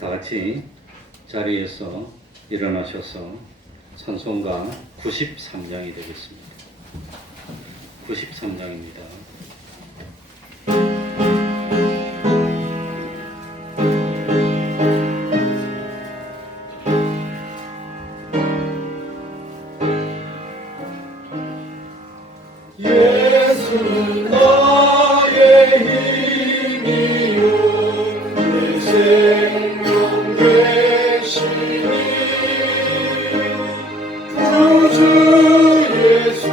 다 같이 자리에서 일어나셔서 찬송가 93장이 되겠습니다. 93장입니다. 예수는 나의 힘이요 내 생명 되시니 구주 예수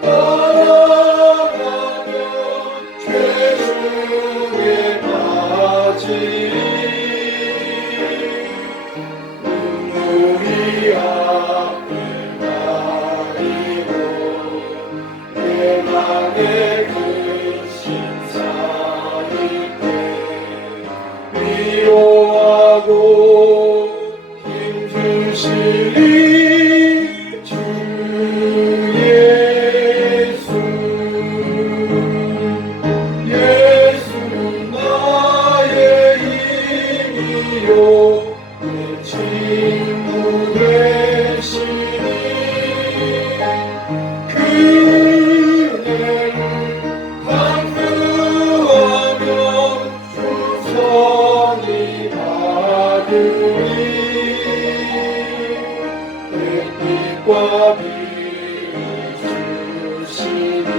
따라가면 죄 중에 빠지리 눈물이 앞을 가리고 내 근심 쌓일 때 위로하고 힘 주시리 주 예수. 예수는 나의 힘이요 내 친구 되시니 그대를 강구하며 충성히 받으리 햇빛과 비를 주시니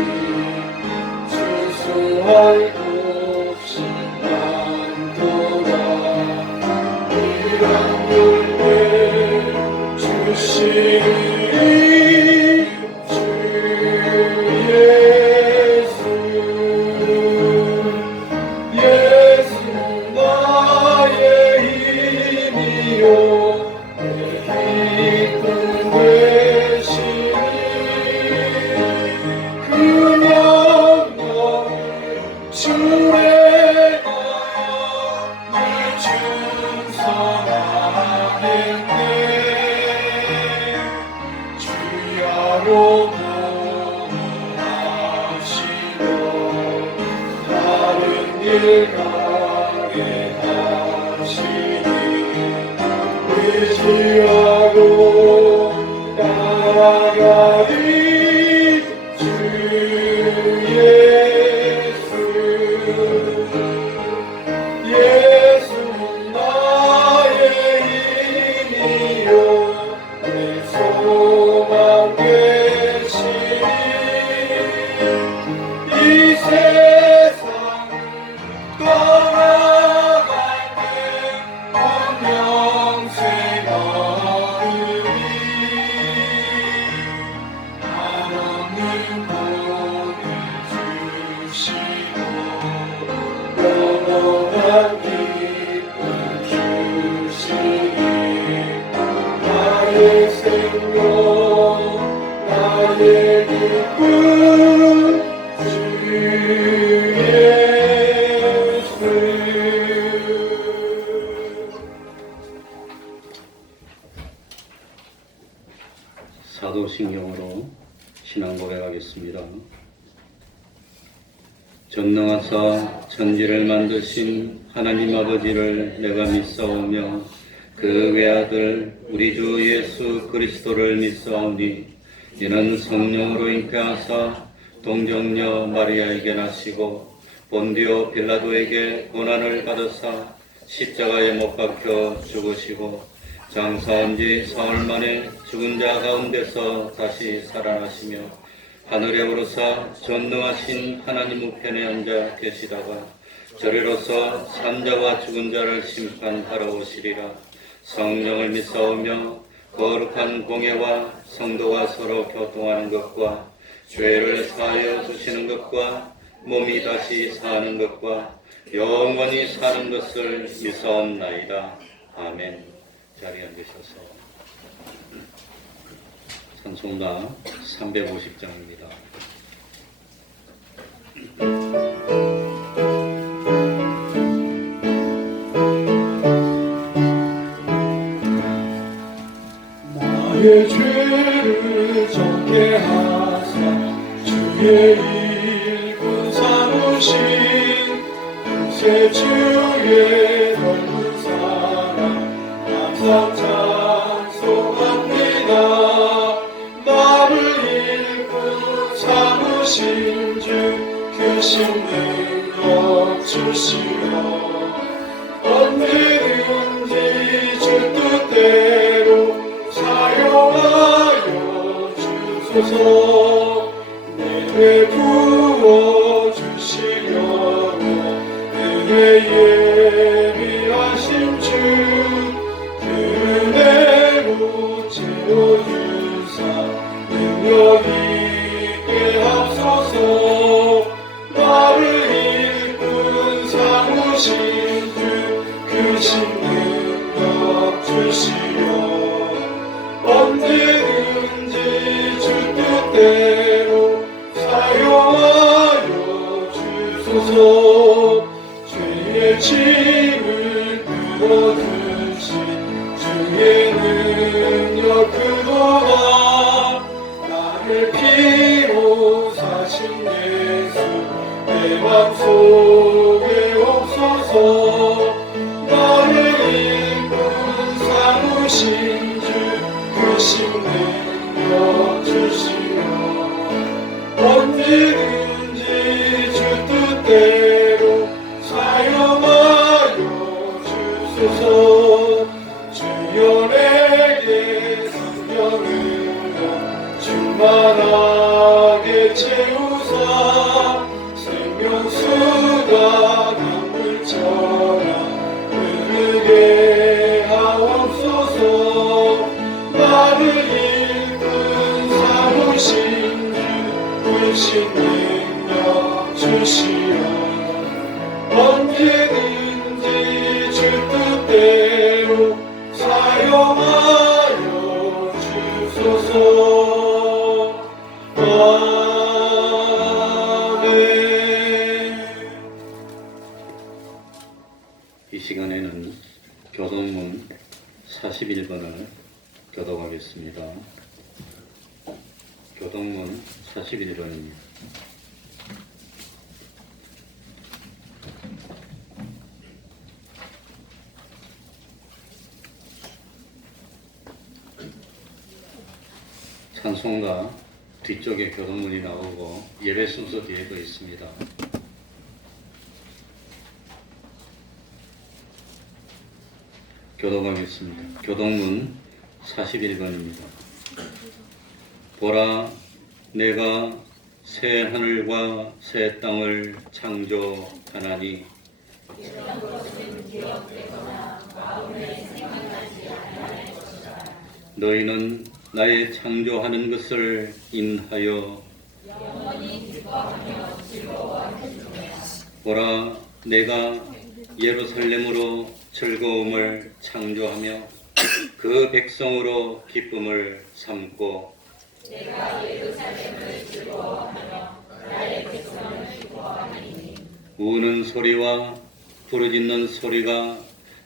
순수한 곡식 많도다 이런 열매 주시리 주 예수. 예수는 나의 힘이요 내 기쁨 되시니 그 명령을 주에 가야 늘 충성하겠네 주야로 하시고 다른 길 가게 하시니 의지하고 나아가리 주 예수. 예수는 나의 힘이요 내 소망 되시니 이 세상을 떠나갈 때 영생 얻으리 한없는 복을 주시고 영원한 기쁨 주시니 나의 생명 나의 기쁨 주 예수. 사도신경으로 신앙 고백하겠습니다. 전능하사 천지를 만드신 하나님 아버지를 내가 믿사오며 그 외아들 우리 주 예수 그리스도를 믿사오니 이는 성령으로 잉태하사 동정녀 마리아에게 나시고 본디오 빌라도에게 고난을 받으사 십자가에 못 박혀 죽으시고 장사한 지 사흘 만에 죽은 자 가운데서 다시 살아나시며 하늘에 오르사 전능하신 하나님 우편에 앉아 계시다가 저리로서 산자와 죽은 자를 심판하러 오시리라. 성령을 믿사오며 거룩한 공예와 성도가 서로 교통하는 것과 죄를 사하여 주시는 것과 몸이 다시 사는 것과 영원히 사는 것을 믿사옵나이다. 아멘. 자리에 앉으셔서 찬송가 350장입니다. 나의 죄를 정케 하사 주의 일꾼 삼으신 새 주의 넓은 산 항상 찬송합니다. 나를 일꾼 삼으신 주 크신 능력 주시며 언제든지 주 뜻대로 사용하여 주소서. 내게 부어주시려고 은혜에 예비하신 주 은혜로 채워주사 능력 있게 하소서. 나를 일꾼 삼으신 주 크신 능력 주시며 언제든지 주 뜻대로 사용하여 주소서. 죄의 짐을 끌어주신 주의 능력 크도다. 나를 피로 사신 예수 내 맘속에 옵소서. 나를 일꾼 삼으신 주 크신 능력 주시며 언제든지 주 뜻대로 사용하여 주소서. 주여 내게 성령으로 충만하게 채우사 생명수가 강물처럼 흐르게 하옵소서. 나를 일꾼 삼으신 주 크신 능력 주시어 언제든지 주 뜻대로 사용하여 주소서. 아멘. 이 시간에는 교동문 41번을 교독하겠습니다. 교동문 41번입니다. 찬송가 뒤쪽에 교동문이 나오고 예배 순서 뒤에도 있습니다. 교독하겠습니다. 교동문 41번입니다. 보라, 내가 새 하늘과 새 땅을 창조하나니 너희는 나의 창조하는 것을 인하여 보라, 내가 예루살렘으로 즐거움을 창조하며 그 백성으로 기쁨을 삼고 우는 소리와 부르짖는 소리가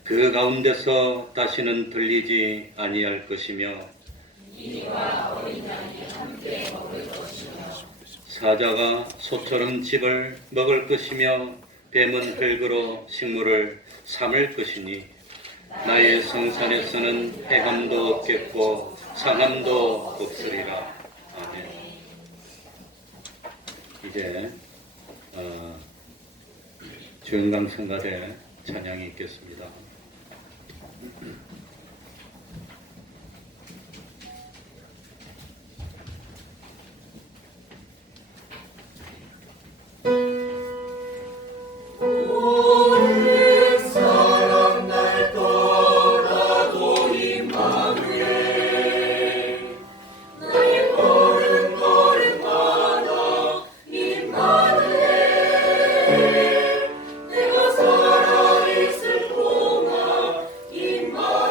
그 가운데서 다시는 들리지 아니할 것이며 사자가 소처럼 집을 먹을 것이며 뱀은 흙으로 식물을 삼을 것이니 나의 성산에서는 해감도 없겠고 상함도 없으리라. 아멘. 이제 주영강 성가대 찬양이 있겠습니다. 내가 살아있을 동안 임마누엘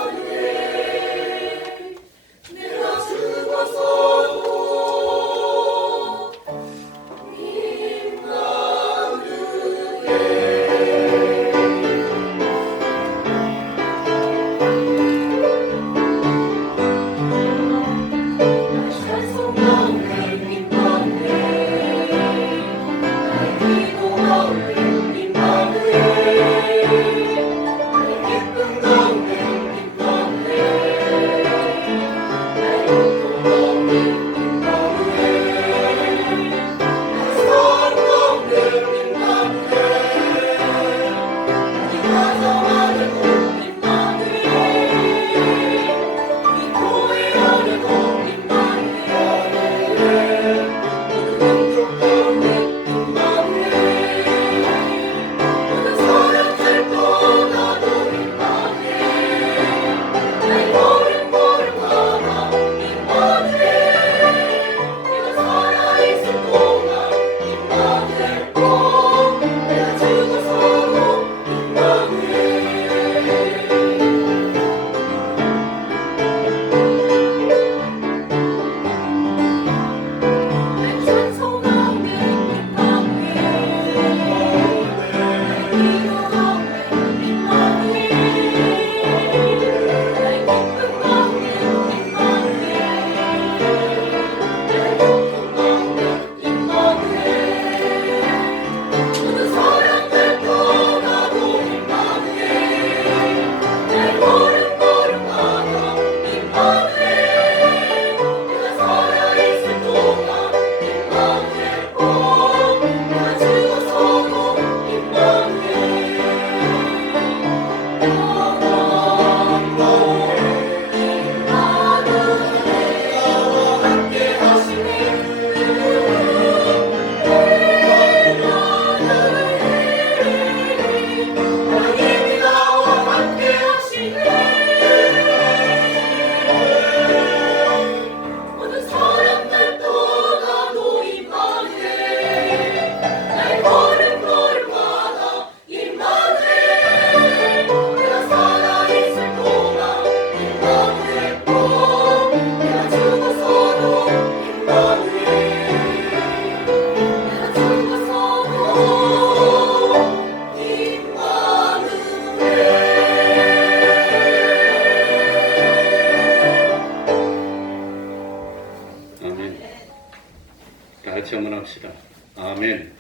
기원합시다. 아멘.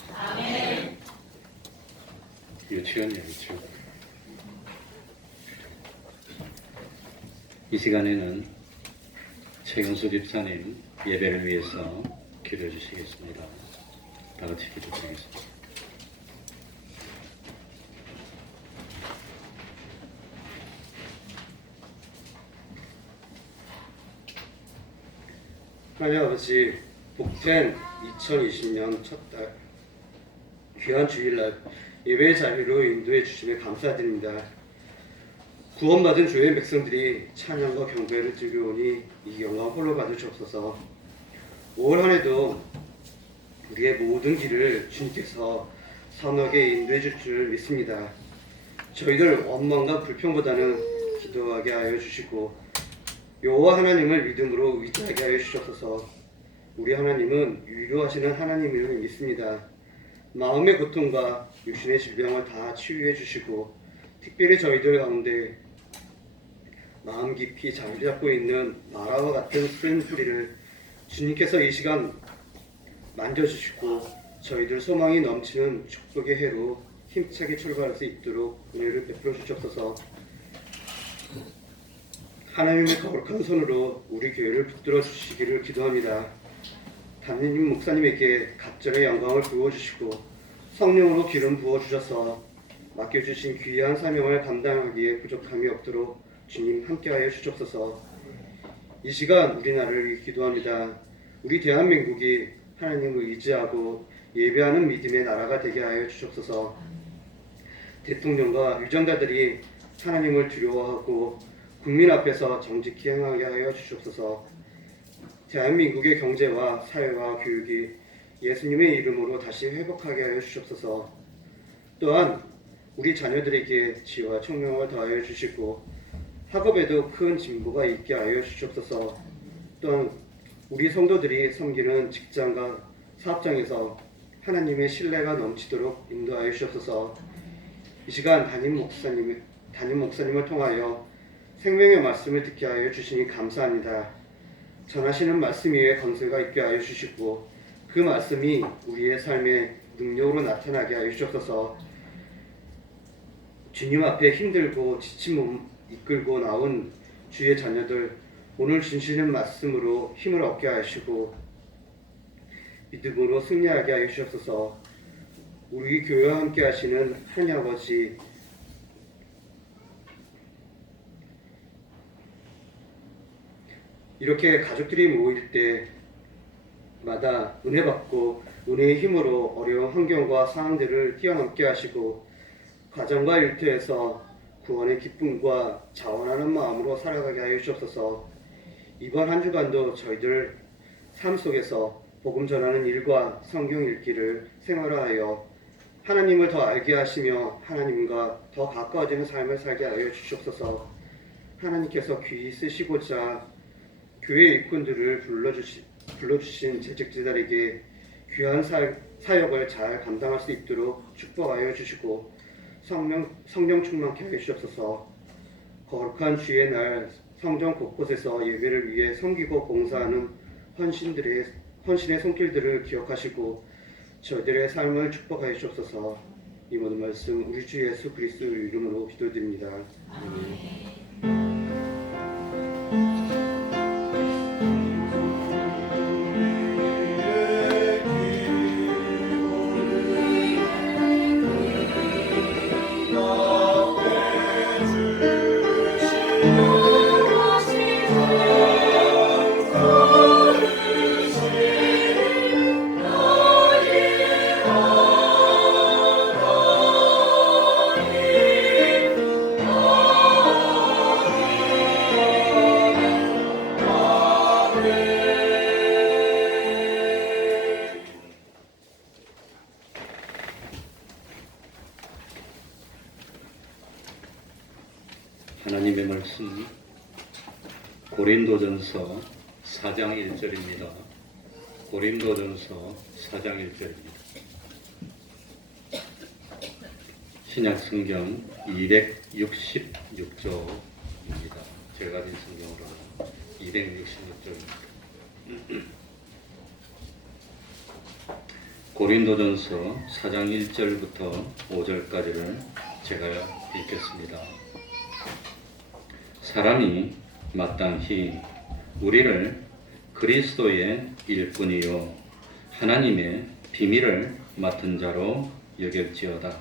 유치원이야, 유치원. 이 시간에는 최경수 집사님 예배를 위해서 기도해 주시겠습니다. 다 같이 기도드리겠습니다. 하나님 아버지, 복된 2020년 첫 달 귀한 주일날 예배의 자리로 인도해 주심에 감사드립니다. 구원받은 주의 백성들이 찬양과 경배를 드리오니 이 영광 홀로 받을 주옵소서. 올 한해도 우리의 모든 길을 주님께서 선하게 인도해 줄 줄 믿습니다. 저희들 원망과 불평보다는 기도하게 하여 주시고 여호와 하나님을 믿음으로 의지하게 하여 주옵소서. 우리 하나님은 유효하시는 하나님임을 믿습니다. 마음의 고통과 육신의 질병을 다 치유해 주시고 특별히 저희들 가운데 마음 깊이 자리 잡고 있는 마라와 같은 쓴 뿌리를 주님께서 이 시간 만져주시고 저희들 소망이 넘치는 축복의 해로 힘차게 출발할 수 있도록 은혜를 베풀어 주옵소서. 하나님의 거룩한 손으로 우리 교회를 붙들어 주시기를 기도합니다. 담임 목사님에게 갑절의 영광을 부어주시고 성령으로 기름 부어주셔서 맡겨주신 귀한 사명을 감당하기에 부족함이 없도록 주님 함께하여 주옵소서. 이 시간 우리나라를 기도합니다. 우리 대한민국이 하나님을 의지하고 예배하는 믿음의 나라가 되게 하여 주옵소서. 대통령과 유정자들이 하나님을 두려워하고 국민 앞에서 정직히 행하게 하여 주옵소서. 대한민국의 경제와 사회와 교육이 예수님의 이름으로 다시 회복하게 하여 주옵소서. 또한 우리 자녀들에게 지혜와 총명을 더하여 주시고 학업에도 큰 진보가 있게 하여 주옵소서. 또한 우리 성도들이 섬기는 직장과 사업장에서 하나님의 신뢰가 넘치도록 인도하여 주옵소서. 이 시간 담임 목사님을 통하여 생명의 말씀을 듣게 하여 주시니 감사합니다. 전하시는 말씀 위에 건설가 있게 하여 주시고 그 말씀이 우리의 삶의 능력으로 나타나게 하여 주옵소서. 주님 앞에 힘들고 지친 몸 이끌고 나온 주의 자녀들 오늘 주시는 말씀으로 힘을 얻게 하시고 믿음으로 승리하게 하여 주옵소서. 우리 교회와 함께 하시는 하나님 아버지, 이렇게 가족들이 모일 때마다 은혜 받고 은혜의 힘으로 어려운 환경과 상황들을 뛰어넘게 하시고 가정과 일터에서 구원의 기쁨과 자원하는 마음으로 살아가게 하여 주옵소서. 이번 한 주간도 저희들 삶 속에서 복음 전하는 일과 성경 읽기를 생활화하여 하나님을 더 알게 하시며 하나님과 더 가까워지는 삶을 살게 하여 주옵소서. 하나님께서 귀히 쓰시고자 교회 일꾼들을 불러주신 재직자들에게 귀한 사역을 잘 감당할 수 있도록 축복하여 주시고 성령 충만케 하여 주옵소서. 거룩한 주의 날 성전 곳곳에서 예배를 위해 섬기고 봉사하는 헌신의 손길들을 기억하시고 저희들의 삶을 축복하여 주옵소서. 이 모든 말씀 우리 주 예수 그리스도의 이름으로 기도드립니다. 아멘. 하나님의 말씀 고린도전서 4장 1절입니다. 고린도전서 4장 1절입니다. 신약성경 266조입니다. 제가 가진 성경으로는 266조입니다. 고린도전서 4장 1절부터 5절까지를 제가 읽겠습니다. 사람이 마땅히 우리를 그리스도의 일꾼이요 하나님의 비밀을 맡은 자로 여길지어다.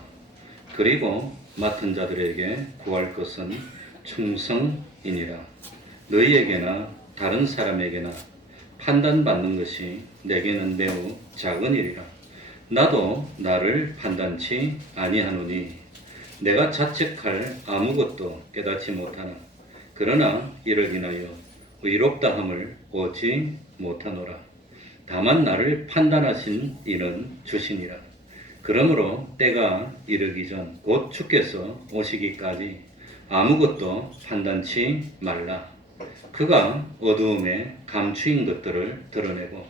그리고 맡은 자들에게 구할 것은 충성이니라. 너희에게나 다른 사람에게나 판단받는 것이 내게는 매우 작은 일이라. 나도 나를 판단치 아니하노니 내가 자책할 아무것도 깨닫지 못하나 그러나 이를 인하여 의롭다함을 얻지 못하노라. 다만 나를 판단하신 이는 주시니라. 그러므로 때가 이르기 전 곧 주께서 오시기까지 아무것도 판단치 말라. 그가 어두움에 감추인 것들을 드러내고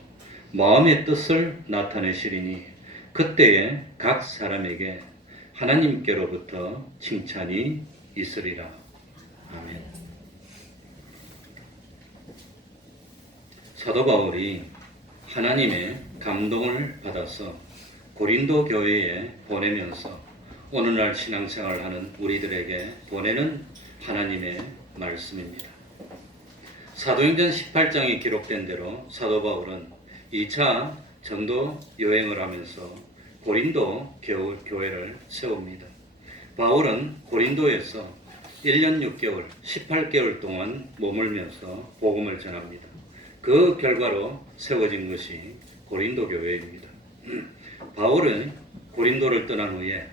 마음의 뜻을 나타내시리니 그때에 각 사람에게 하나님께로부터 칭찬이 있으리라. 아멘. 사도 바울이 하나님의 감동을 받아서 고린도 교회에 보내면서 오늘날 신앙생활을 하는 우리들에게 보내는 하나님의 말씀입니다. 사도행전 18장에 기록된 대로 사도 바울은 2차 전도 여행을 하면서 고린도 교회를 세웁니다. 바울은 고린도에서 1년 6개월, 18개월 동안 머물면서 복음을 전합니다. 그 결과로 세워진 것이 고린도 교회입니다. 바울은 고린도를 떠난 후에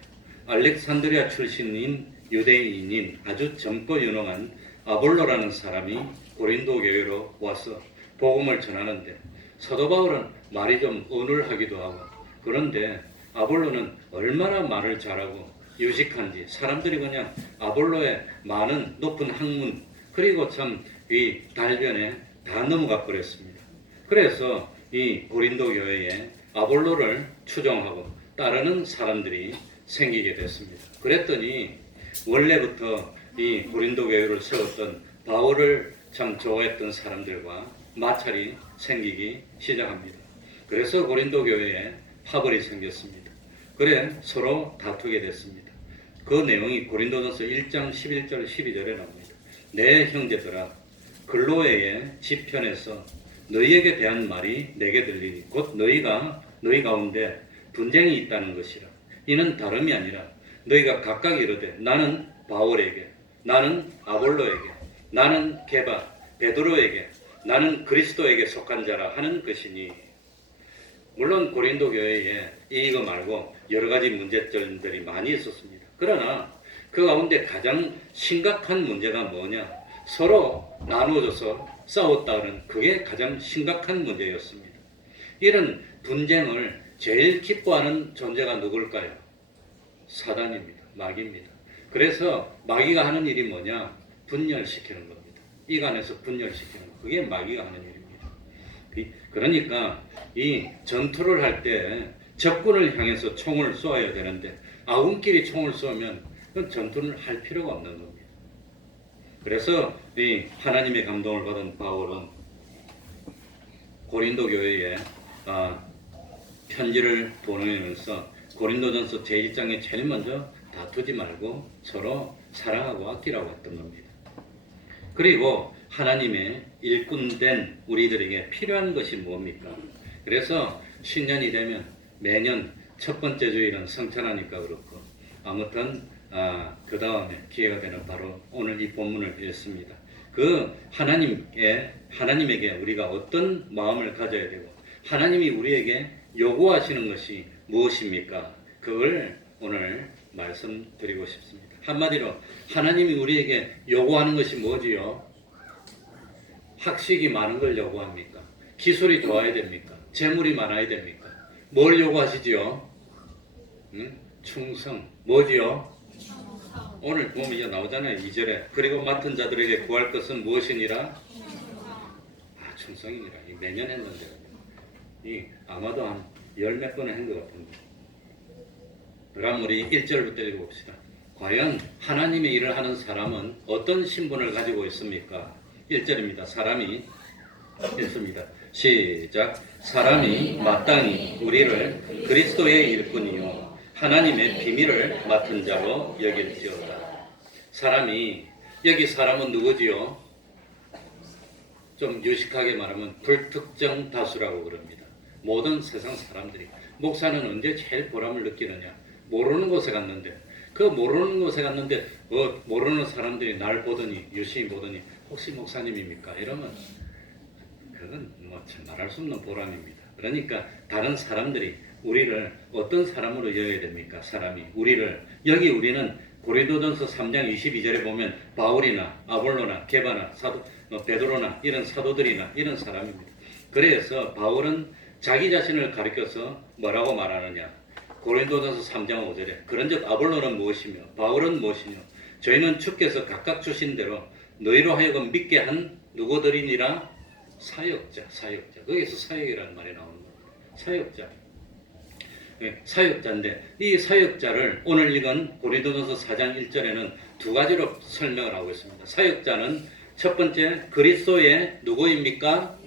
알렉산드리아 출신인 유대인인 아주 젊고 유능한 아볼로라는 사람이 고린도 교회로 와서 복음을 전하는데 사도 바울은 말이 좀 어눌하기도 하고 그런데 아볼로는 얼마나 말을 잘하고 유식한지 사람들이 그냥 아볼로의 많은 높은 학문 그리고 참 이 달변에 다 넘어가 버렸습니다. 그래서 이 고린도 교회에 아볼로를 추종하고 따르는 사람들이 생기게 됐습니다. 그랬더니 원래부터 이 고린도 교회를 세웠던 바울을 참 좋아했던 사람들과 마찰이 생기기 시작합니다. 그래서 고린도 교회에 파벌이 생겼습니다. 그래 서로 다투게 됐습니다. 그 내용이 고린도전서 1장 11절 12절에 나옵니다. 내 형제들아 글로에의 지편에서 너희에게 대한 말이 내게 들리니 곧 너희 가운데 분쟁이 있다는 것이라. 이는 다름이 아니라 너희가 각각 이르되 나는 바울에게 나는 아볼로에게 나는 게바 베드로에게 나는 그리스도에게 속한 자라 하는 것이니. 물론 고린도 교회에 이거 말고 여러 가지 문제점들이 많이 있었습니다. 그러나 그 가운데 가장 심각한 문제가 뭐냐? 서로 나누어져서 싸웠다는 그게 가장 심각한 문제였습니다. 이런 분쟁을 제일 기뻐하는 존재가 누굴까요? 사단입니다. 마귀입니다. 그래서 마귀가 하는 일이 뭐냐? 분열시키는 겁니다. 이간에서 분열시키는 거. 그게 마귀가 하는 일입니다. 그러니까 이 전투를 할 때 적군을 향해서 총을 쏘아야 되는데 아군끼리 총을 쏘면 그건 전투를 할 필요가 없는 겁니다. 그래서 이 하나님의 감동을 받은 바울은 고린도 교회에 편지를 보내면서 고린도전서 제1장에 제일 먼저 다투지 말고 서로 사랑하고 아끼라고 했던 겁니다. 그리고 하나님의 일꾼된 우리들에게 필요한 것이 뭡니까? 그래서 신년이 되면 매년 첫 번째 주일은 성찬하니까 그렇고 아무튼 그 다음에 기회가 되는 바로 오늘 이 본문을 읽습니다. 그 하나님에게 우리가 어떤 마음을 가져야 되고 하나님이 우리에게 요구하시는 것이 무엇입니까? 그걸 오늘 말씀드리고 싶습니다. 한마디로 하나님이 우리에게 요구하는 것이 뭐지요? 학식이 많은 걸 요구합니까? 기술이 좋아야 됩니까? 재물이 많아야 됩니까? 뭘 요구하시지요? 충성. 뭐지요? 오늘 보면 이제 나오잖아요. 2절에 그리고 맡은 자들에게 구할 것은 무엇이니라? 충성이니라. 매년 했는데 아마도 한 열 몇 번을 한 것 같은데. 그럼 우리 1절부터 읽어봅시다. 과연 하나님의 일을 하는 사람은 어떤 신분을 가지고 있습니까? 1절입니다. 사람이 읽습니다. 시작. 사람이 마땅히 우리를 그리스도의 일꾼이요 하나님의 비밀을 맡은 자로 여길지어다. 사람이, 여기 사람은 누구지요? 좀 유식하게 말하면 불특정 다수라고 그럽니다. 모든 세상 사람들이. 목사는 언제 제일 보람을 느끼느냐? 모르는 곳에 갔는데, 그 모르는 곳에 갔는데 모르는 사람들이 날 보더니, 유심히 보더니 혹시 목사님입니까? 이러면 그건 참 말할 수 없는 보람입니다. 그러니까 다른 사람들이 우리를 어떤 사람으로 여겨야 됩니까? 사람이 우리를, 여기 우리는 고린도전서 3장 22절에 보면 바울이나 아볼로나 게바나 사도, 베드로나 이런 사도들이나 이런 사람입니다. 그래서 바울은 자기 자신을 가리켜서 뭐라고 말하느냐? 고린도전서 3장 5절에 그런즉 아볼로는 무엇이며 바울은 무엇이뇨? 저희는 주께서 각각 주신 대로 너희로 하여금 믿게 한 누구들이니라? 사역자. 거기서 사역이라는 말이 나오는 겁니다. 사역자. 사역자인데 이 사역자를 오늘 읽은 고린도전서 4장 1절에는 두 가지로 설명을 하고 있습니다. 사역자는 첫 번째 그리스도의 누구입니까?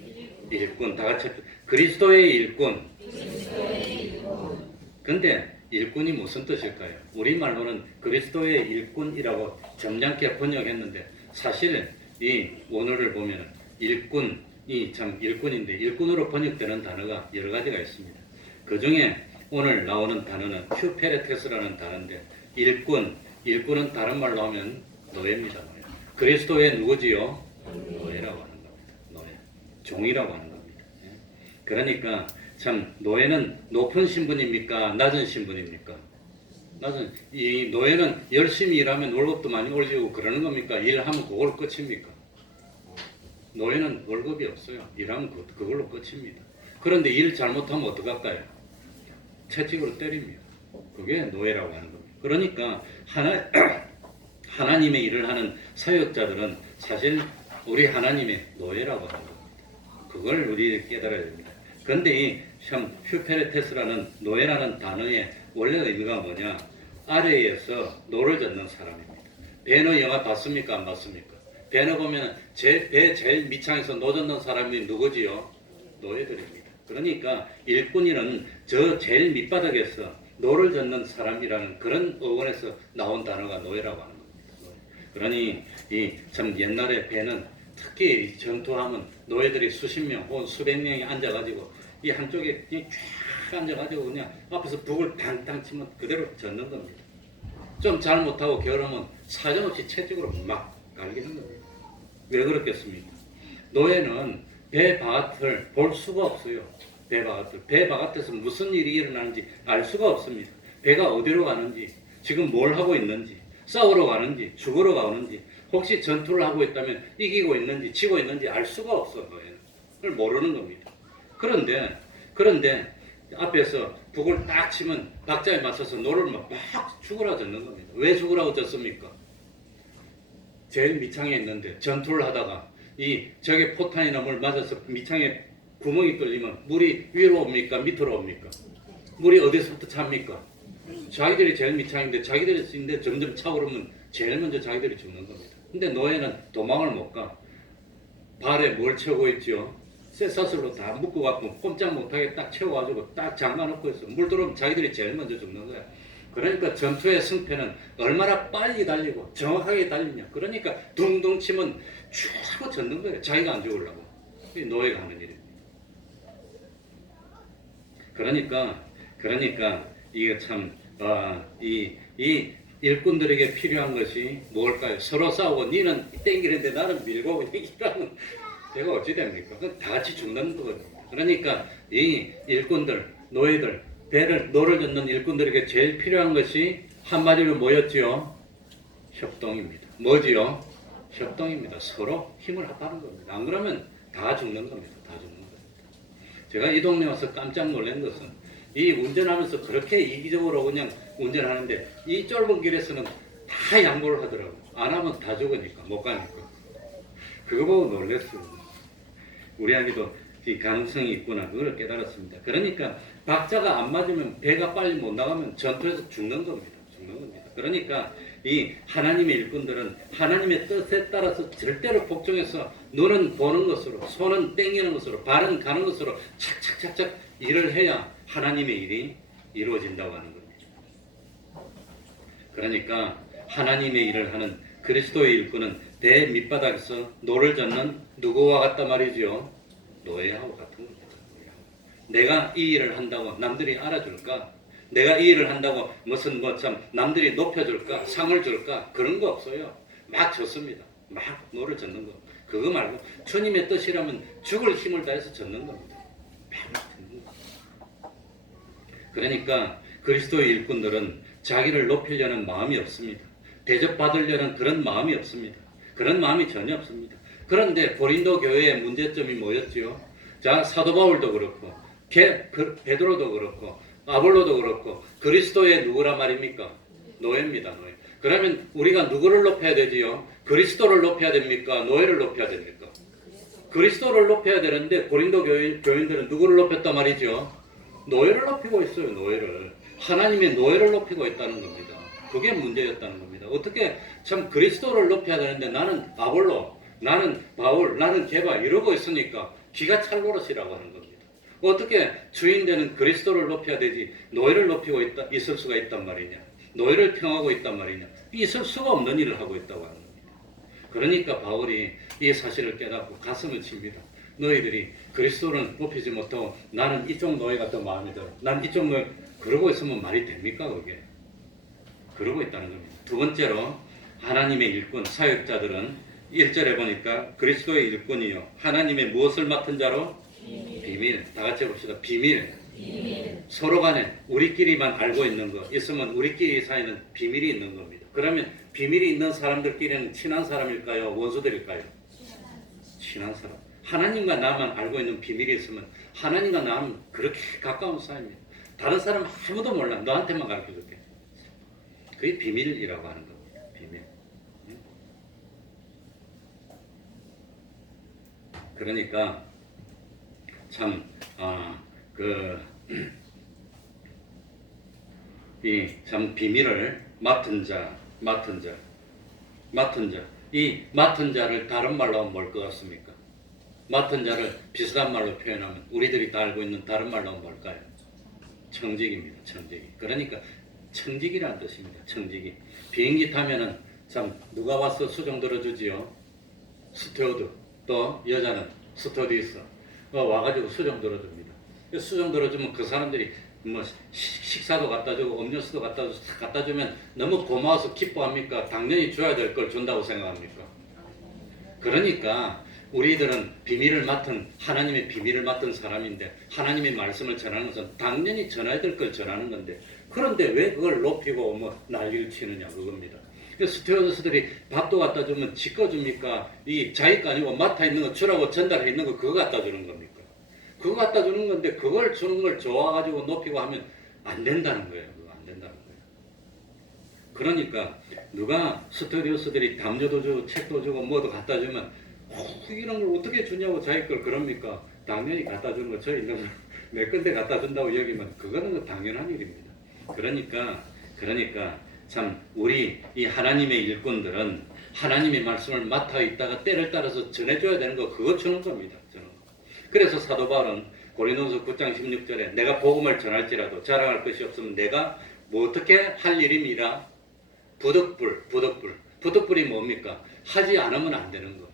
일꾼. 다 같이 그리스도의 일꾼. 근데 일꾼이 무슨 뜻일까요? 우리말로는 그리스도의 일꾼이라고 점잖게 번역했는데 사실 이 원어를 보면 일꾼이 참 일꾼인데 일꾼으로 번역되는 단어가 여러 가지가 있습니다. 그 중에 오늘 나오는 단어는 휴페레테스라는 단어인데 일꾼은 다른 말로 하면 노예입니다. 노예. 그리스도의 누구지요? 노예라고 하는 겁니다. 노예. 종이라고 하는 겁니다. 그러니까 참 노예는 높은 신분입니까? 낮은 신분입니까? 이 노예는 열심히 일하면 월급도 많이 올리고 그러는 겁니까? 일하면 그걸로 끝입니까? 노예는 월급이 없어요. 일하면 그걸로 끝입니다. 그런데 일 잘못하면 어떡할까요? 채찍으로 때립니다. 그게 노예라고 하는 겁니다. 그러니까 하나님의 일을 하는 사역자들은 사실 우리 하나님의 노예라고 하는 겁니다. 그걸 우리 깨달아야 됩니다. 그런데 이 참 휴페레테스라는 노예라는 단어의 원래 의미가 뭐냐? 아래에서 노를 젓는 사람입니다. 배너 영화 봤습니까? 안 봤습니까? 배너 보면 배 제일 밑창에서 노 젓는 사람이 누구지요? 노예들입니다. 그러니까 일꾼이는 저 제일 밑바닥에서 노를 젓는 사람이라는 그런 어원에서 나온 단어가 노예라고 하는 겁니다. 그러니 이 참 옛날에 배는 특히 전투하면 노예들이 수십 명 혹은 수백 명이 앉아가지고 이 한쪽에 그냥 쫙 앉아가지고 그냥 앞에서 북을 탕탕 치면 그대로 젓는 겁니다. 좀 잘못하고 게으르면 사정없이 채찍으로 막 갈기는 겁니다. 왜 그렇겠습니까? 노예는 배 바깥을 볼 수가 없어요. 배 바깥에서 무슨 일이 일어나는지 알 수가 없습니다. 배가 어디로 가는지, 지금 뭘 하고 있는지, 싸우러 가는지, 죽으러 가는지, 혹시 전투를 하고 있다면 이기고 있는지, 지고 있는지 알 수가 없어. 노예는. 그걸 모르는 겁니다. 그런데 앞에서 북을 딱 치면 박자에 맞춰서 노를 막 죽으라 젓는 겁니다. 왜 죽으라고 젓습니까? 제일 밑창에 있는데 전투를 하다가 저게 포탄이나 뭘 맞아서 밑창에 구멍이 뚫리면 물이 위로 옵니까? 밑으로 옵니까? 물이 어디서부터 찹니까? 자기들이 제일 밑창인데 자기들이 쓰는데 점점 차오르면 제일 먼저 자기들이 죽는 겁니다. 근데 노예는 도망을 못 가. 발에 뭘 채우고 있지요? 쇠사슬로 다 묶어갖고 꼼짝 못하게 딱 채워가지고 딱 잠가놓고 있어. 물 들어오면 자기들이 제일 먼저 죽는 거야. 그러니까 전투의 승패는 얼마나 빨리 달리고 정확하게 달리냐. 그러니까 둥둥 치면 쭉 하고 젓는 거예요. 자기가 안 죽으려고. 그게 노예가 하는 일입니다. 그러니까 이게 참 이 일꾼들에게 필요한 것이 뭘까요? 서로 싸우고 니는 땡기는데 나는 밀고 이라는 대가 어찌 됩니까? 다 같이 죽는 거거든요. 그러니까 이 일꾼들, 노예들, 노를 젓는 일꾼들에게 제일 필요한 것이 한마디로 뭐였지요? 협동입니다. 뭐지요? 협동입니다. 서로 힘을 합하는 겁니다. 안 그러면 다 죽는 겁니다. 제가 이 동네 와서 깜짝 놀란 것은 이 운전하면서 그렇게 이기적으로 그냥 운전하는데 이 좁은 길에서는 다 양보를 하더라고요. 안 하면 다 죽으니까, 못 가니까. 그거 보고 놀랐어요. 우리 아기도 이 가능성이 있구나. 그걸 깨달았습니다. 그러니까 박자가 안 맞으면 배가 빨리 못 나가면 전투에서 죽는 겁니다. 그러니까 이 하나님의 일꾼들은 하나님의 뜻에 따라서 절대로 복종해서 눈은 보는 것으로, 손은 땡기는 것으로, 발은 가는 것으로 착착착착 일을 해야 하나님의 일이 이루어진다고 하는 겁니다. 그러니까 하나님의 일을 하는 그리스도의 일꾼은 대 밑바닥에서 노를 젓는 누구와 같다 말이지요? 노예하고 같은 겁니다. 내가 이 일을 한다고 남들이 알아줄까? 내가 이 일을 한다고 무슨 참 남들이 높여줄까? 상을 줄까? 그런 거 없어요. 막 졌습니다. 막 노를 젓는 거. 그거 말고 주님의 뜻이라면 죽을 힘을 다해서 젓는 겁니다. 막 젓는 거. 그러니까 그리스도의 일꾼들은 자기를 높이려는 마음이 없습니다. 대접받으려는 그런 마음이 없습니다. 그런 마음이 전혀 없습니다. 그런데 고린도 교회의 문제점이 뭐였지요? 자, 사도 바울도 그렇고 베드로도 그렇고 아볼로도 그렇고 그리스도의 누구라 말입니까? 노예입니다. 노예. 그러면 우리가 누구를 높여야 되지요? 그리스도를 높여야 됩니까? 노예를 높여야 됩니까? 그리스도를 높여야 되는데 고린도 교인들은 누구를 높였단 말이죠? 노예를 높이고 있어요. 노예를. 하나님의 노예를 높이고 있다는 겁니다. 그게 문제였다는 겁니다. 어떻게 참 그리스도를 높여야 되는데 나는 아볼로, 나는 바울, 나는 게바 이러고 있으니까 기가 찰 노릇이라고 하는 겁니다. 어떻게 주인 되는 그리스도를 높여야 되지 노예를 높이고 있을 수가 있단 말이냐. 노예를 평하고 있단 말이냐. 있을 수가 없는 일을 하고 있다고 하는 겁니다. 그러니까 바울이 이 사실을 깨닫고 가슴을 칩니다. 너희들이 그리스도를 높이지 못하고 나는 이쪽 노예가 더 마음에 들어. 난 이쪽 노예. 그러고 있으면 말이 됩니까 그게? 그러고 있다는 겁니다. 두 번째로 하나님의 일꾼 사역자들은 1절에 보니까 그리스도의 일꾼이요 하나님의 무엇을 맡은 자로? 비밀. 다 같이 봅시다. 비밀. 서로 간에 우리끼리만 알고 있는 거 있으면 우리끼리 사이는 비밀이 있는 겁니다. 그러면 비밀이 있는 사람들끼리는 친한 사람일까요? 원수들일까요? 친한 사람. 하나님과 나만 알고 있는 비밀이 있으면 하나님과 나는 그렇게 가까운 사이입니다. 다른 사람 아무도 몰라. 너한테만 가르쳐줄게. 그게 비밀이라고 하는 겁니다. 비밀. 그러니까 참 이 참 비밀을 맡은 자, 이 맡은 자를 다른 말로 하면 뭘 것 같습니까? 맡은 자를 비슷한 말로 표현하면 우리들이 다 알고 있는 다른 말로 하면 뭘까요? 청직입니다. 청직이. 그러니까 청직이라는 뜻입니다. 청직이. 비행기 타면은 참 누가 와서 수정 들어주지요? 스튜어드. 또 여자는 스튜어디스. 와가지고 수정 들어줍니다. 수정 들어주면 그 사람들이 뭐 식사도 갖다 주고 음료수도 갖다 주면 너무 고마워서 기뻐합니까? 당연히 줘야 될 걸 준다고 생각합니까? 그러니까 우리들은 비밀을 맡은 하나님의 비밀을 맡은 사람인데 하나님의 말씀을 전하는 것은 당연히 전해야 될 걸 전하는 건데 그런데 왜 그걸 높이고 뭐 난리를 치느냐 그겁니다. 스튜어디스들이 밥도 갖다 주면 지꺼 줍니까? 이 자기 거 아니고 맡아 있는 거 주라고 전달해 있는 거 그거 갖다 주는 겁니까? 그거 갖다 주는 건데 그걸 주는 걸 좋아가지고 높이고 하면 안 된다는 거예요. 그거 안 된다는 거예요. 그러니까 누가 스튜어디스들이 담요도 주고 책도 주고 뭐도 갖다 주면 이런 걸 어떻게 주냐고 자기 걸 그럽니까? 당연히 갖다 주는 거 저 있는 거 내 건데 갖다 준다고 여기면 그거는 당연한 일입니다. 그러니까 참 우리 이 하나님의 일꾼들은 하나님의 말씀을 맡아 있다가 때를 따라서 전해줘야 되는 거 그거 주는 겁니다. 저는. 그래서 사도 바울은 고린도서 9장 16절에 내가 복음을 전할지라도 자랑할 것이 없으면 내가 뭐 어떻게 할 일임이라 부득불이 뭡니까? 하지 않으면 안 되는 거.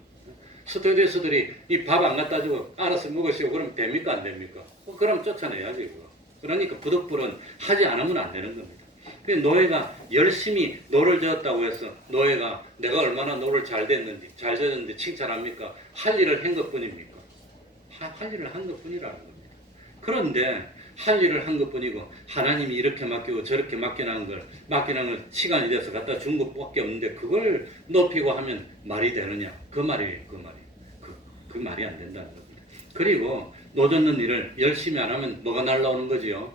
스튜어디스들이 이 밥 안 갖다 주고 알아서 먹으시고 그러면 됩니까? 안 됩니까? 그럼 쫓아내야지 그거. 그러니까 부득불은 하지 않으면 안 되는 겁니다. 노예가 열심히 노를 저었다고 해서 노예가 내가 얼마나 노를 잘 졌는지 칭찬합니까? 할 일을 한 것뿐입니까? 할 일을 한 것뿐이라는 겁니다. 그런데 할 일을 한 것뿐이고 하나님이 이렇게 맡기고 저렇게 맡겨놓은 걸 시간이 돼서 갖다 준 것밖에 없는데 그걸 높이고 하면 말이 되느냐? 그 말이에요. 그 말이 안 된다는 겁니다. 그리고 노젓는 일을 열심히 안 하면 뭐가 날라오는 거지요?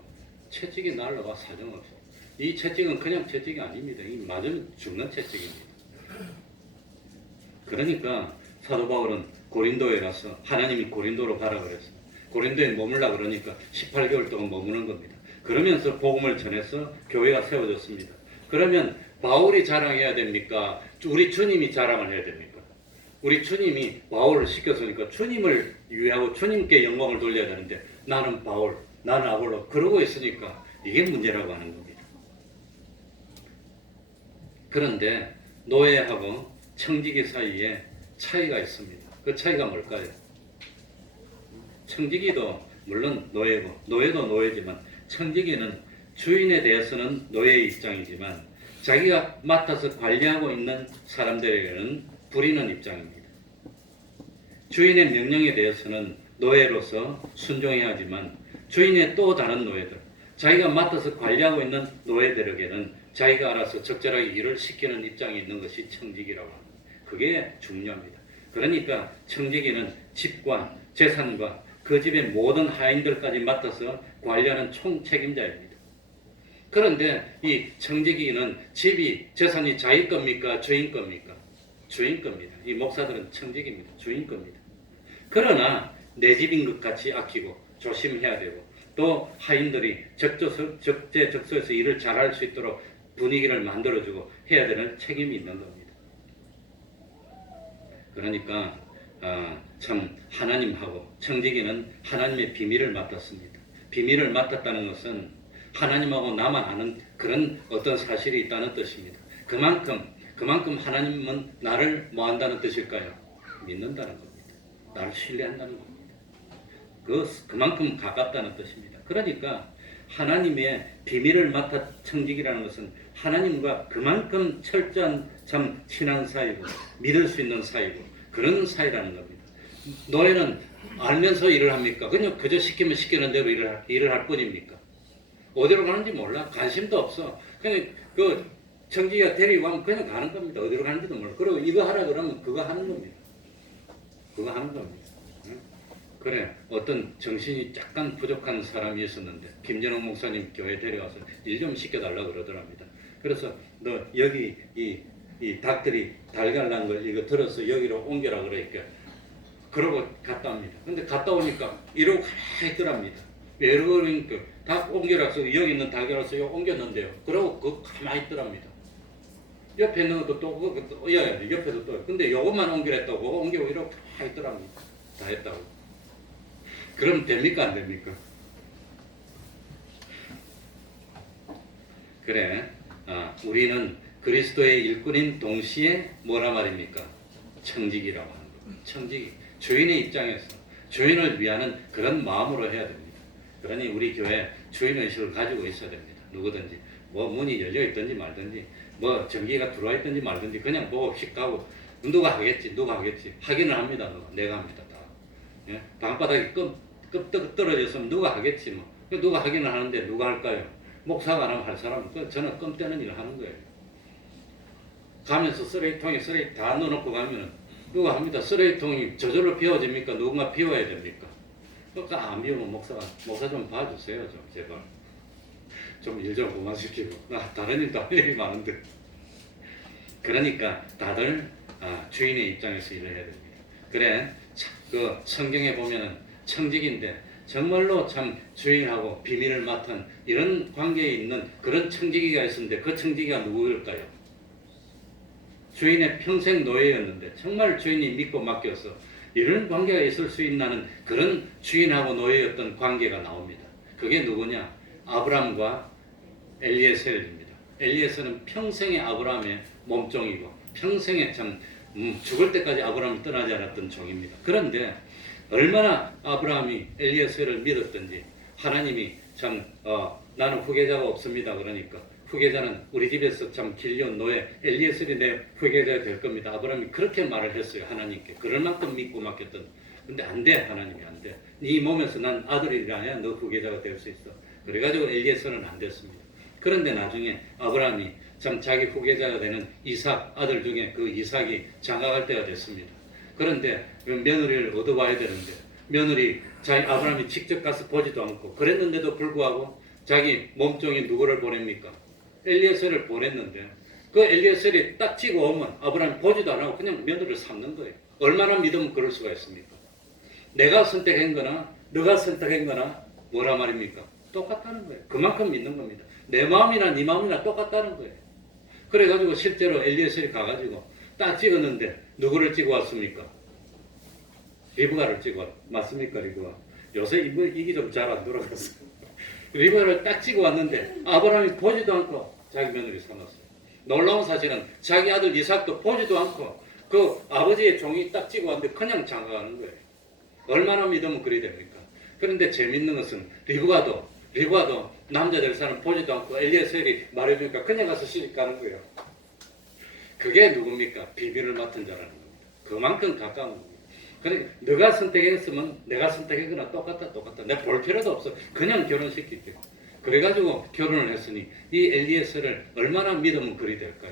채찍이 날라와 사정없이. 이 채찍은 그냥 채찍이 아닙니다. 이 맞으면 죽는 채찍입니다. 그러니까 사도 바울은 고린도에 가서 하나님이 고린도로 가라 그랬어요. 고린도에 머물라 그러니까 18개월 동안 머무는 겁니다. 그러면서 복음을 전해서 교회가 세워졌습니다. 그러면 바울이 자랑해야 됩니까? 우리 주님이 자랑을 해야 됩니까? 우리 주님이 바울을 시켰으니까 주님을 위하고 주님께 영광을 돌려야 되는데 나는 바울, 나는 아볼로 그러고 있으니까 이게 문제라고 하는 겁니다. 그런데 노예하고 청지기 사이에 차이가 있습니다. 그 차이가 뭘까요? 청지기도 물론 노예고 노예도 노예지만 청지기는 주인에 대해서는 노예의 입장이지만 자기가 맡아서 관리하고 있는 사람들에게는 부리는 입장입니다. 주인의 명령에 대해서는 노예로서 순종해야 하지만 주인의 또 다른 노예들, 자기가 맡아서 관리하고 있는 노예들에게는 자기가 알아서 적절하게 일을 시키는 입장이 있는 것이 청지기라고 합니다. 그게 중요합니다. 그러니까 청지기는 집과 재산과 그 집의 모든 하인들까지 맡아서 관리하는 총책임자입니다. 그런데 이 청지기는 집이 재산이 자기 겁니까? 주인 겁니까? 주인 겁니다. 이 목사들은 청지기입니다. 주인 겁니다. 그러나 내 집인 것 같이 아끼고 조심해야 되고 또 하인들이 적재적소에서 일을 잘할 수 있도록 분위기를 만들어주고 해야 되는 책임이 있는 겁니다. 그러니까 참 하나님하고 청지기는 하나님의 비밀을 맡았습니다. 비밀을 맡았다는 것은 하나님하고 나만 아는 그런 어떤 사실이 있다는 뜻입니다. 그만큼 하나님은 나를 뭐 한다는 뜻일까요? 믿는다는 겁니다. 나를 신뢰한다는 겁니다. 그만큼 가깝다는 뜻입니다. 그러니까 하나님의 비밀을 맡아 청지기라는 것은 하나님과 그만큼 철저한 참 친한 사이고 믿을 수 있는 사이고 그런 사이라는 겁니다. 노예는 알면서 일을 합니까? 그냥 그저 시키면 시키는 대로 일을 할 뿐입니까? 어디로 가는지 몰라. 관심도 없어. 그냥 그 청지기가 데리고 가면 그냥 가는 겁니다. 어디로 가는지도 몰라. 그리고 이거 하라 그러면 그거 하는 겁니다. 그거 하는 겁니다. 그래, 어떤 정신이 약간 부족한 사람이 있었는데 김전홍 목사님 교회 데려가서 일 좀 시켜달라고 그러더랍니다. 그래서 너 여기 이 닭들이 달걀 난 걸 이거 들어서 여기로 옮겨라 그러니까 그러고 갔다 옵니다. 근데 갔다 오니까 이러고 가만히 있더랍니다. 왜 그러니까 닭 옮겨라서 여기 있는 닭이라서 요 옮겼는데요. 그러고 그 가만히 있더랍니다. 옆에 있는 것도 또 옆에도 또 근데 요것만 옮기랬다고 옮기고 이러고 가만히 있더랍니다. 다 했다고. 그럼 됩니까 안 됩니까? 그래, 우리는 그리스도의 일꾼인 동시에 뭐라 말입니까? 청지기라고 하는 겁니다. 청지기, 주인의 입장에서 주인을 위하는 그런 마음으로 해야 됩니다. 그러니 우리 교회 주인의식을 가지고 있어야 됩니다. 누구든지 뭐 문이 열려 있든지 말든지 뭐 전기가 들어와 있든지 말든지 그냥 보고 휙 가고 누가 하겠지 하기는 합니다. 내가 합니다. 다. 예? 방바닥에 끄떡 떨어졌으면 누가 하겠지 뭐. 누가 하기는 하는데 누가 할까요? 목사가 안 하면 할 사람은 저는 껌 떼는 일을 하는 거예요. 가면서 쓰레기통에 쓰레기 다 넣어놓고 가면 누가 합니다. 쓰레기통이 저절로 비워집니까? 누군가 비워야 됩니까? 그러니까 안 비우면 목사 좀 봐주세요. 좀 제발. 좀 일 좀 그만시키고. 다른 일도 할 일이 많은데. 그러니까 다들 주인의 입장에서 일을 해야 됩니다. 그래, 그 성경에 보면은 청지기인데 정말로 참 주인하고 비밀을 맡은 이런 관계에 있는 그런 청지기가 있었는데 그 청지기가 누구일까요? 주인의 평생 노예였는데 정말 주인이 믿고 맡겨서 이런 관계가 있을 수 있나는 그런 주인하고 노예였던 관계가 나옵니다. 그게 누구냐? 아브람과 엘리에셀입니다. 엘리에셀은 평생의 아브람의 몸종이고 평생에 참 죽을 때까지 아브람을 떠나지 않았던 종입니다. 그런데 얼마나 아브라함이 엘리에셀을 믿었던지 하나님이 참 나는 후계자가 없습니다. 그러니까 후계자는 우리 집에서 참 길려온 노예 엘리에셀이 내 후계자가 될 겁니다. 아브라함이 그렇게 말을 했어요. 하나님께. 그럴 만큼 믿고 맡겼던. 근데 안 돼. 하나님이 안 돼. 네 몸에서 난 아들이라야 너 후계자가 될 수 있어. 그래가지고 엘리에셀은 안 됐습니다. 그런데 나중에 아브라함이 참 자기 후계자가 되는 이삭 아들 중에 그 이삭이 장가갈 때가 됐습니다. 그런데 며느리를 얻어와야 되는데 며느리 아브라함이 직접 가서 보지도 않고 그랬는데도 불구하고 자기 몸종인 누구를 보냅니까? 엘리에셀을 보냈는데 그 엘리에셀이 딱 찍어 오면 아브라함이 보지도 안 하고 그냥 며느리를 삼는 거예요. 얼마나 믿으면 그럴 수가 있습니까? 내가 선택한 거나 너가 선택한 거나 뭐라 말입니까? 똑같다는 거예요. 그만큼 믿는 겁니다. 내 마음이나 네 마음이나 똑같다는 거예요. 그래가지고 실제로 엘리에셀이 가가지고 딱 찍었는데 누구를 찍어 왔습니까? 리브가를 찍어 왔, 맞습니까? 리브가. 요새 이게 좀 잘 안 돌아갔어. 리브가를 딱 찍어 왔는데 아브라함이 보지도 않고 자기 며느리 삼았어요. 놀라운 사실은 자기 아들 이삭도 보지도 않고 그 아버지의 종이 딱 찍어 왔는데 그냥 장가가는 거예요. 얼마나 믿으면 그리 됩니까? 그런데 재밌는 것은 리브가도 남자 될 사람 보지도 않고 엘리에셀이 말해주니까 그냥 가서 시집가는 거예요. 그게 누굽니까? 비밀을 맡은 자라는 겁니다. 그만큼 가까운 겁니다. 그러니까 너가 선택했으면 내가 선택했거나 똑같다. 내가 볼 필요도 없어. 그냥 결혼시킬게. 그래가지고 결혼을 했으니 이 엘리에셀을 얼마나 믿으면 그리 될까요?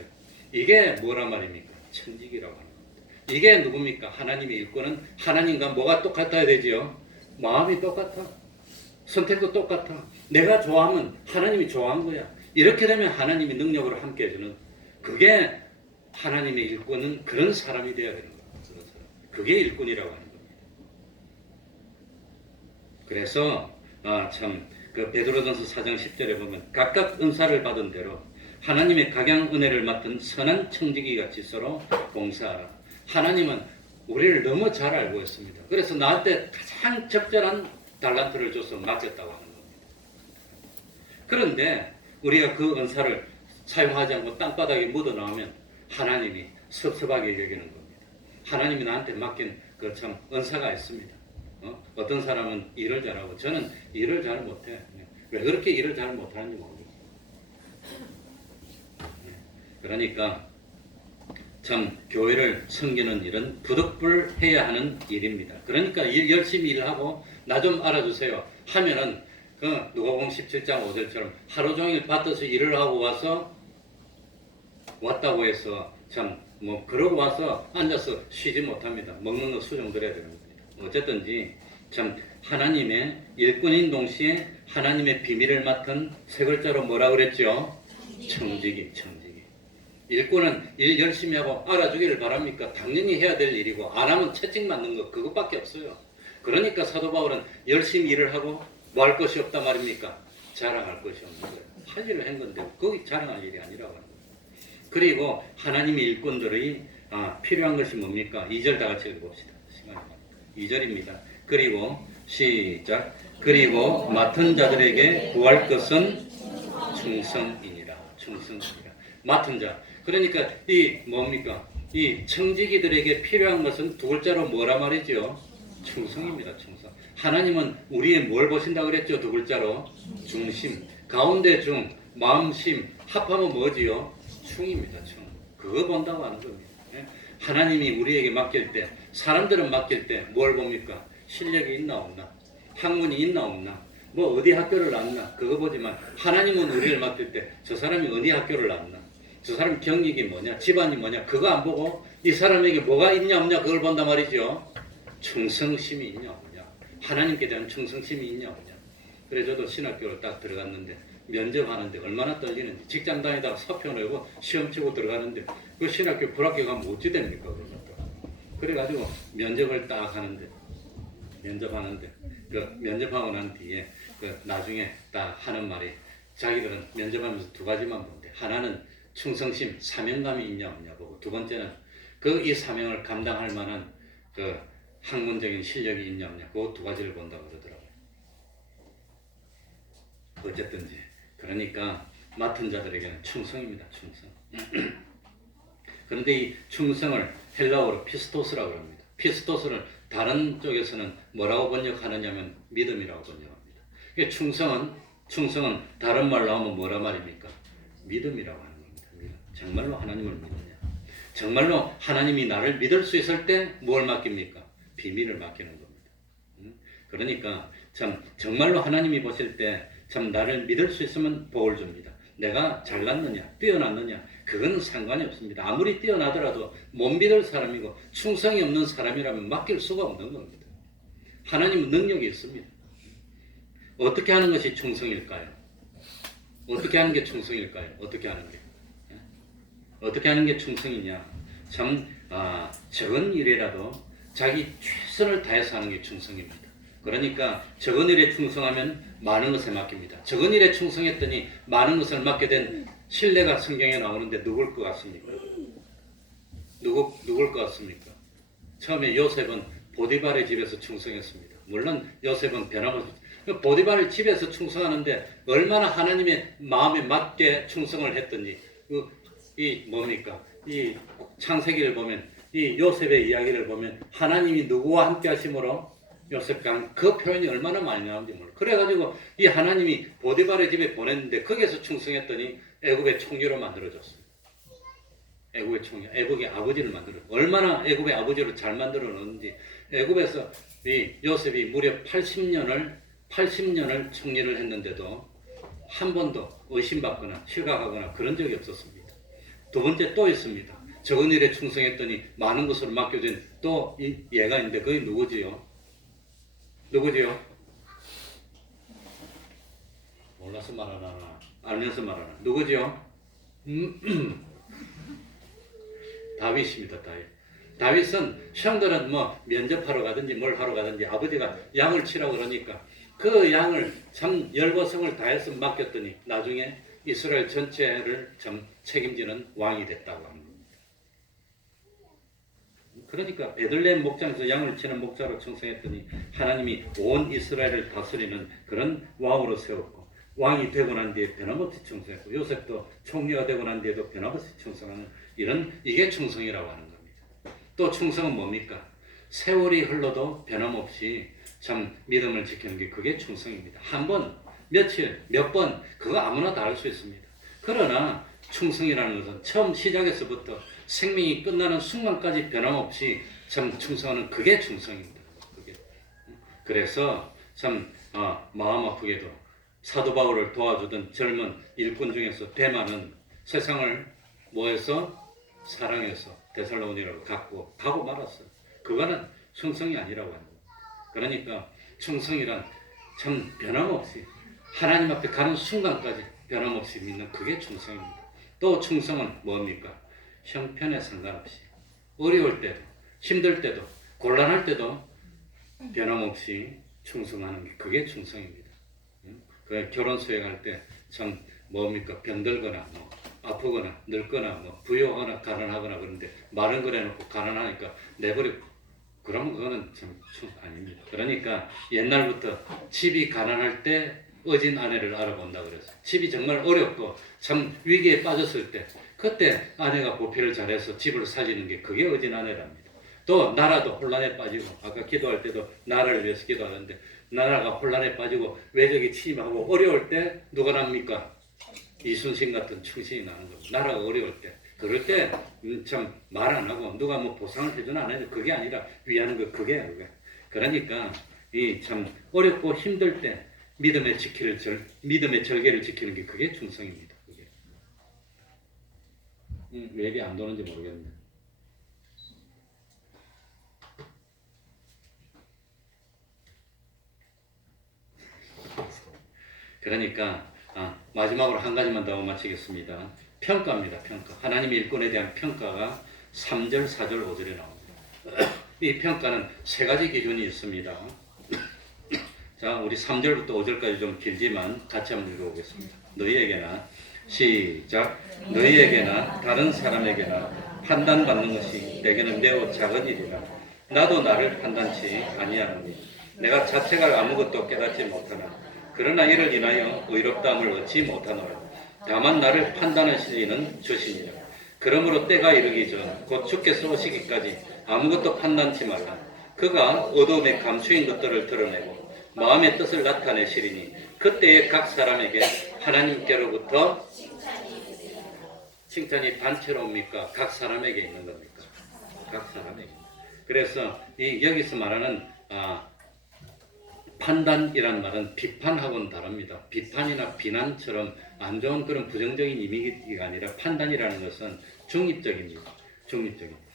이게 뭐라 말입니까? 천직이라고 하는 겁니다. 이게 누굽니까? 하나님의 일꾼은 하나님과 뭐가 똑같아야 되지요? 마음이 똑같아. 선택도 똑같아. 내가 좋아하면 하나님이 좋아한 거야. 이렇게 되면 하나님이 능력으로 함께 해주는, 그게 하나님의 일꾼은 그런 사람이 되어야 되는 거야. 그런 사람. 그게 일꾼이라고 하는 겁니다. 그래서 그 베드로전서 4장 10절에 보면 각각 은사를 받은 대로 하나님의 각양 은혜를 맡은 선한 청지기 같이 서로 봉사하라. 하나님은 우리를 너무 잘 알고 있습니다. 그래서 나한테 가장 적절한 달란트를 줘서 맡겼다고 하는 겁니다. 그런데 우리가 그 은사를 사용하지 않고 땅바닥에 묻어나오면 하나님이 섭섭하게 여기는 겁니다. 하나님이 나한테 맡긴 그 참 은사가 있습니다. 어떤 사람은 일을 잘하고 저는 일을 잘 못해. 왜 그렇게 일을 잘 못하는지 모르겠어요. 그러니까 참 교회를 섬기는 일은 부득불해야 하는 일입니다. 그러니까 열심히 일하고 나 좀 알아주세요 하면은 그 누가복음 17장 5절처럼 하루 종일 밭에서 일을 하고 왔다고 해서 참 뭐 그러고 와서 앉아서 쉬지 못합니다. 먹는 거 수정드려야 되는 겁니다. 어쨌든지 참 하나님의 일꾼인 동시에 하나님의 비밀을 맡은 세 글자로 뭐라 그랬죠? 청지기. 일꾼은 일 열심히 하고 알아주기를 바랍니까? 당연히 해야 될 일이고 안 하면 채찍 맞는 거 그것밖에 없어요. 그러니까 사도 바울은 열심히 일을 하고 뭐 할 것이 없단 말입니까? 자랑할 것이 없는 거예요. 할 일을 한 건데 그게 자랑할 일이 아니라고 하는 거예요. 그리고 하나님의 일꾼들의 필요한 것이 뭡니까? 2절 다 같이 읽어봅시다. 시간이 많으니까. 2절입니다. 그리고 시작. 그리고 맡은 자들에게 구할 것은 충성이니라. 맡은 자. 그러니까 이 뭡니까? 이 청지기들에게 필요한 것은 두 글자로 뭐라 말이죠? 충성입니다. 충성. 하나님은 우리의 뭘 보신다고 그랬죠? 두 글자로 중심. 가운데 중, 마음심 합하면 뭐지요? 충입니다. 충. 그거 본다고 하는 겁니다. 하나님이 우리에게 맡길 때, 사람들은 맡길 때 뭘 봅니까? 실력이 있나 없나? 학문이 있나 없나? 뭐 어디 학교를 나왔나? 그거 보지만 하나님은 우리를 맡길 때 저 사람이 어디 학교를 나왔나? 저 사람 경력이 뭐냐? 집안이 뭐냐? 그거 안 보고 이 사람에게 뭐가 있냐 없냐? 그걸 본단 말이죠. 충성심이 있냐 없냐? 하나님께 대한 충성심이 있냐 없냐? 그래 저도 신학교를 딱 들어갔는데 면접하는데 얼마나 떨리는지, 직장 다니다가 사표 내고 시험 치고 들어가는데 그 신학교 불합격 가면 어찌 됩니까? 그래가지고 면접을 딱 하는데 그 면접하고 난 뒤에 그 나중에 딱 하는 말이, 자기들은 면접하면서 두 가지만 본대. 하나는 충성심, 사명감이 있냐 없냐 보고, 두 번째는 그 이 사명을 감당할 만한 그 학문적인 실력이 있냐 없냐, 그 두 가지를 본다고 그러더라고요. 어쨌든지 그러니까 맡은 자들에게는 충성입니다. 충성. 그런데 이 충성을 헬라어로 피스토스라고 합니다. 피스토스를 다른 쪽에서는 뭐라고 번역하느냐면 믿음이라고 번역합니다. 충성은 다른 말로 하면 뭐라 말입니까? 믿음이라고 하는 겁니다. 믿음. 정말로 하나님을 믿느냐? 정말로 하나님이 나를 믿을 수 있을 때 뭘 맡깁니까? 비밀을 맡기는 겁니다. 그러니까 참 정말로 하나님이 보실 때 참 나를 믿을 수 있으면 복을 줍니다. 내가 잘났느냐, 뛰어났느냐, 그건 상관이 없습니다. 아무리 뛰어나더라도 못 믿을 사람이고 충성이 없는 사람이라면 맡길 수가 없는 겁니다. 하나님은 능력이 있습니다. 어떻게 하는 것이 충성일까요? 어떻게 하는 게 충성일까요? 어떻게 하는 게 충성이냐? 참 적은 일이라도 자기 최선을 다해서 하는 게 충성입니다. 그러니까 적은 일에 충성하면 많은 것을 맡깁니다. 적은 일에 충성했더니 많은 것을 맡게 된 신뢰가 성경에 나오는데 누굴 것 같습니까? 누굴 것 같습니까? 처음에 요셉은 보디발의 집에서 충성했습니다. 물론 요셉은 변함없이 보디발의 집에서 충성하는데 얼마나 하나님의 마음에 맞게 충성을 했더니 이 뭡니까? 이 창세기를 보면 이 요셉의 이야기를 보면 하나님이 누구와 함께 하심으로 요셉과 그 표현이 얼마나 많이 나오는지 몰라. 그래가지고 이 하나님이 보디발의 집에 보냈는데 거기에서 충성했더니 애굽의 총리로 만들어졌습니다. 애굽의 총리, 애굽의 아버지를 만들어. 얼마나 애굽의 아버지를 잘 만들어 놓는지. 애굽에서 이 요셉이 무려 80년을 총리를 했는데도 한 번도 의심받거나 실각하거나 그런 적이 없었습니다. 두 번째 또 있습니다. 적은 일에 충성했더니 많은 것으로 맡겨진 또 얘가 있는데 그게 누구지요? 누구지요? 몰라서 말하나 알면서 말하나 누구지요? 다윗입니다. 다윗은 형들은 뭐 면접하러 가든지 뭘 하러 가든지 아버지가 양을 치라고 그러니까 그 양을 참 열과성을 다해서 맡겼더니 나중에 이스라엘 전체를 참 책임지는 왕이 됐다고 합니다. 그러니까 베들레헴 목장에서 양을 치는 목자로 충성했더니 하나님이 온 이스라엘을 다스리는 그런 왕으로 세웠고 왕이 되고 난 뒤에 변함없이 충성했고 요셉도 총리가 되고 난 뒤에도 변함없이 충성하는 이게 충성이라고 하는 겁니다. 또 충성은 뭡니까? 세월이 흘러도 변함없이 참 믿음을 지키는 게 그게 충성입니다. 한 번, 며칠, 몇 번 그거 아무나 다 할 수 있습니다. 그러나 충성이라는 것은 처음 시작에서부터 생명이 끝나는 순간까지 변함없이 참 충성하는 그게 충성입니다. 그게. 그래서 참 마음 아프게도 사도 바울을 도와주던 젊은 일꾼 중에서 데마는 세상을 뭐해서 사랑해서 데살로니가로 가고 말았어요. 그거는 충성이 아니라고 합니다. 그러니까 충성이란 참 변함없이 하나님 앞에 가는 순간까지 변함없이 믿는 그게 충성입니다. 또 충성은 뭡니까? 형편에 상관없이 어려울 때도 힘들 때도 곤란할 때도 변함없이 충성하는 게 그게 충성입니다. 그 결혼 수행할 때 참 뭡니까? 병들거나 뭐 아프거나 늙거나 뭐 부유하거나 가난하거나 그런데 말은 그래놓고 가난하니까 내버리고 그러면 그거는 참 아닙니다. 그러니까 옛날부터 집이 가난할 때 어진 아내를 알아본다 그래서 집이 정말 어렵고 참 위기에 빠졌을 때 그때 아내가 보필을 잘해서 집을 살리는 게 그게 어진 아내랍니다. 또 나라도 혼란에 빠지고 아까 기도할 때도 나라를 위해서 기도하는데 나라가 혼란에 빠지고 외적이 침입하고 어려울 때 누가 납니까? 이순신 같은 충신이 나는 겁니다. 나라가 어려울 때 그럴 때 참 말 안 하고 누가 뭐 보상을 해주나 안 해도 그게 아니라 위하는 거 그게. 그러니까 이 참 어렵고 힘들 때 믿음의 절개를 지키는 게 그게 충성입니다. 그게. 왜 이게 안 도는지 모르겠네. 그러니까 마지막으로 한 가지만 더 마치겠습니다. 평가입니다. 평가. 하나님의 일꾼에 대한 평가가 3절, 4절, 5절에 나옵니다. 이 평가는 세 가지 기준이 있습니다. 자, 우리 3절부터 5절까지 좀 길지만 같이 한번 읽어보겠습니다. 너희에게나 시작. 너희에게나 다른 사람에게나 판단받는 것이 내게는 매우 작은 일이라. 나도 나를 판단치 아니하노니 내가 자체가 아무것도 깨닫지 못하나 그러나 이를 인하여 의롭다함을 얻지 못하노라. 다만 나를 판단하시는 이는 주시니라. 그러므로 때가 이르기 전 곧 주께서 오시기까지 아무것도 판단치 말라. 그가 어둠에 감추인 것들을 드러내고 마음의 뜻을 나타내시리니 그때에 각 사람에게 하나님께로부터 칭찬이 단체로 옵니까? 각 사람에게 있는 겁니까? 각 사람에게. 그래서 여기서 말하는 판단이란 말은 비판하고는 다릅니다. 비판이나 비난처럼 안 좋은 그런 부정적인 이미지가 아니라 판단이라는 것은 중립적입니다. 중립적인.